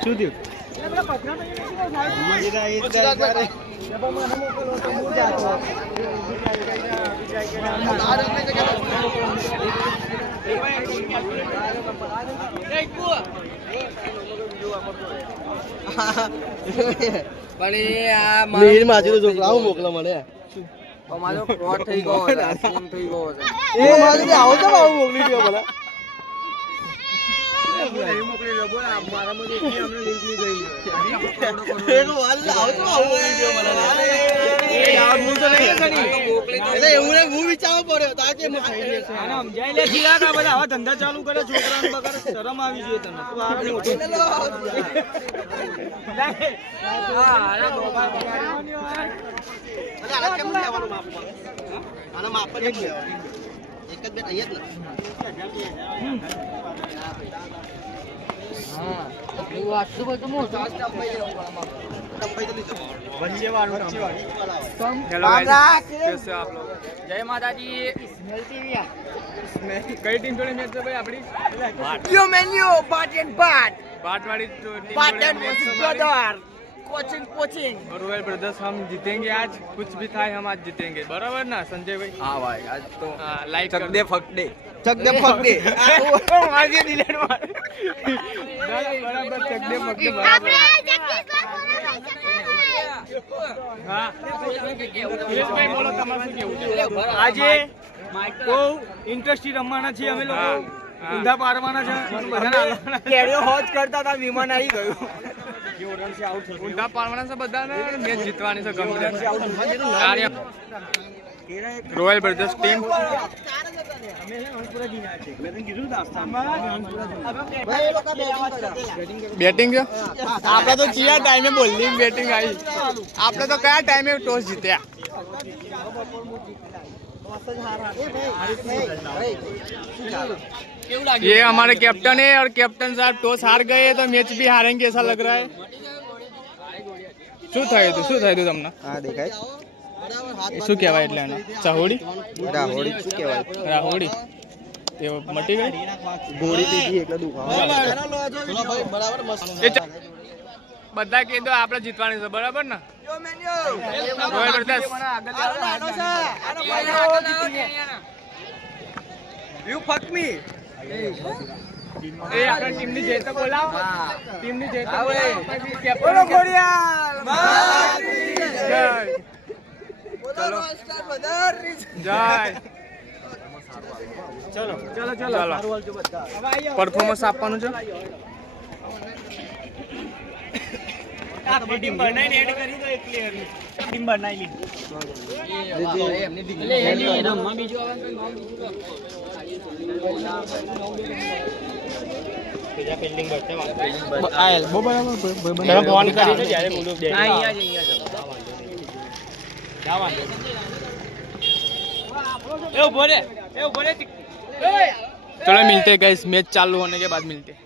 શું થયું? મોકલો મને મારો ફ્રોડ થઈ ગયો સ્કેમ થઈ ગયો એ મારે આવો તો આવું મોકલી દો મને મોકલી લો બોલ મારામાં તો અમને લિંક ની ગઈ એક વાલ આવો તો આવું મોકલી દો મને એ યાર હું તો નહીં કરી એટલે એવું ને હું વિચારવો પડ્યો તાકે મે ખાઈ લેશે આને સમજાઈ લે જીલા કા બધા આવા ધંધા ચાલુ કરે છોકરાને બગાડ શરમ આવી જોઈએ તને તું આ મોટો અરે મોબાઈલ બગાડ્યો આના કેમ લેવાનું માપ આના માપ જ એક જ બે અહીંયા જ ને હા એવું આટલું બધું મોટું हेलो कैसे आप लोग જય માતાજી कई टीम जोड़े मैच है भाई अपनी યો મેન્યુ પાર્ટ એન્ડ પાર્ટ बाट वाली team part and brother coaching और रॉयल ब्रदर्स हम जीतेंगे आज कुछ भी था हम आज जीतेंगे बराबर ना संजय भाई हाँ भाई आज तो लाइक चक दे फक दे ચક દે ફક દે मार दिया डिलीट मार बराबर चक दे फक दे बराबर हां सुरेश भाई बोलो તમારું કેવું છે આજે બહુ ઇન્ટરેસ્ટિંગ રમવાના છે અમે લોકો ઊંધા પાડવાના છે બધાના કેડિયો હોજ કરતા હતા વિમાન આવી ગયું ઊંધા પાડવાના છે બધાને મેચ જીતવાની છે ગમે કાર્ય રોયલ બ્રધર્સ ટીમ બેટિંગ છે આપણે તો કયા ટાઈમે બોલિંગ બેટિંગ આવી આપણે તો કયા ટાઈમે ટોસ જીત્યા ये हमारे कैप्टन है और कैप्टन साहब टॉस हार गए तो मैच भी हारेंगे ऐसा लग रहा है શું થયું તમને હા દેખાય શું કહેવાય એટલે આને ચાહોડી રાહોડી શું કહેવાય રાહોડી તે મટી ગઈ ગોળી દીધી એટલે દુખાવો બરાબર મસ્ત બધા કીધો આપણે જીતવાની છે બરાબર ને રોયલ બ્રધર્સ યુ ફક મી એ આપણે ટીમની જય તો બોલાવો ટીમની જય તો બોલાવો પછી બોલો કેપ્ટન ખોડિયાલ જય બોલો સ્ટાર બ્રધર જય ચલો પરફોર્મન્સ આપવાનું છે ટીમ બનાવીને એડ કરી દો એક પ્લેયર ની ટીમ બનાવી લી રમવા બીજો આવે તો નામ બીજા ફિલ્ડિંગ બચે આ એલ્બો બરાબર ફોન કરી દે જ્યારે બોલું દે चलो मिलते हैं गाइस मैच चालू होने के बाद मिलते हैं